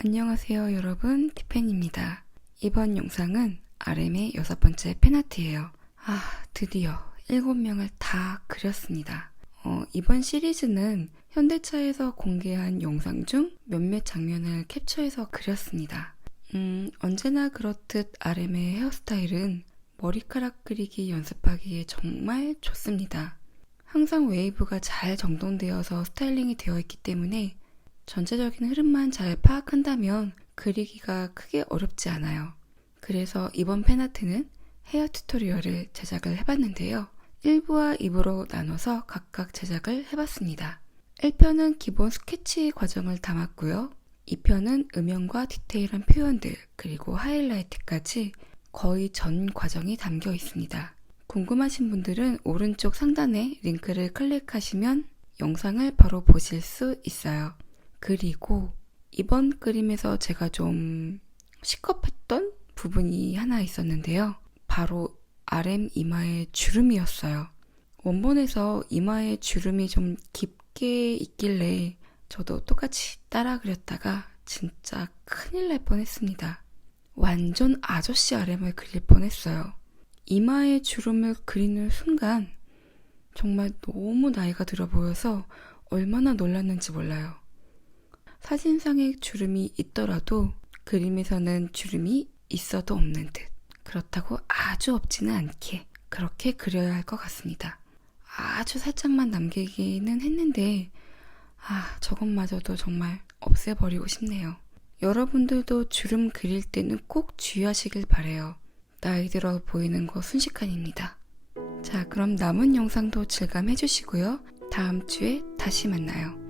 안녕하세요 여러분, 티팬입니다. 이번 영상은 RM의 6번째 팬아트예요. 드디어 7명을 다 그렸습니다. 이번 시리즈는 현대차에서 공개한 영상 중 몇몇 장면을 캡처해서 그렸습니다. 언제나 그렇듯 RM의 헤어스타일은 머리카락 그리기 연습하기에 정말 좋습니다. 항상 웨이브가 잘 정돈되어서 스타일링이 되어 있기 때문에 전체적인 흐름만 잘 파악한다면 그리기가 크게 어렵지 않아요. 그래서 이번 팬아트는 헤어 튜토리얼을 제작을 해봤는데요. 1부와 2부로 나눠서 각각 제작을 해봤습니다. 1편은 기본 스케치 과정을 담았고요. 2편은 음영과 디테일한 표현들 그리고 하이라이트까지 거의 전 과정이 담겨 있습니다. 궁금하신 분들은 오른쪽 상단에 링크를 클릭하시면 영상을 바로 보실 수 있어요. 그리고 이번 그림에서 제가 좀 시겁했던 부분이 하나 있었는데요. 바로 RM 이마의 주름이었어요. 원본에서 이마의 주름이 좀 깊게 있길래 저도 똑같이 따라 그렸다가 진짜 큰일 날 뻔했습니다. 완전 아저씨 RM을 그릴 뻔했어요. 이마의 주름을 그리는 순간 정말 너무 나이가 들어 보여서 얼마나 놀랐는지 몰라요. 사진상에 주름이 있더라도 그림에서는 주름이 있어도 없는 듯. 그렇다고 아주 없지는 않게 그렇게 그려야 할 것 같습니다. 아주 살짝만 남기기는 했는데 저것마저도 정말 없애버리고 싶네요. 여러분들도 주름 그릴 때는 꼭 주의하시길 바래요. 나이 들어 보이는 거 순식간입니다. 자, 그럼 남은 영상도 즐감해주시고요. 다음 주에 다시 만나요.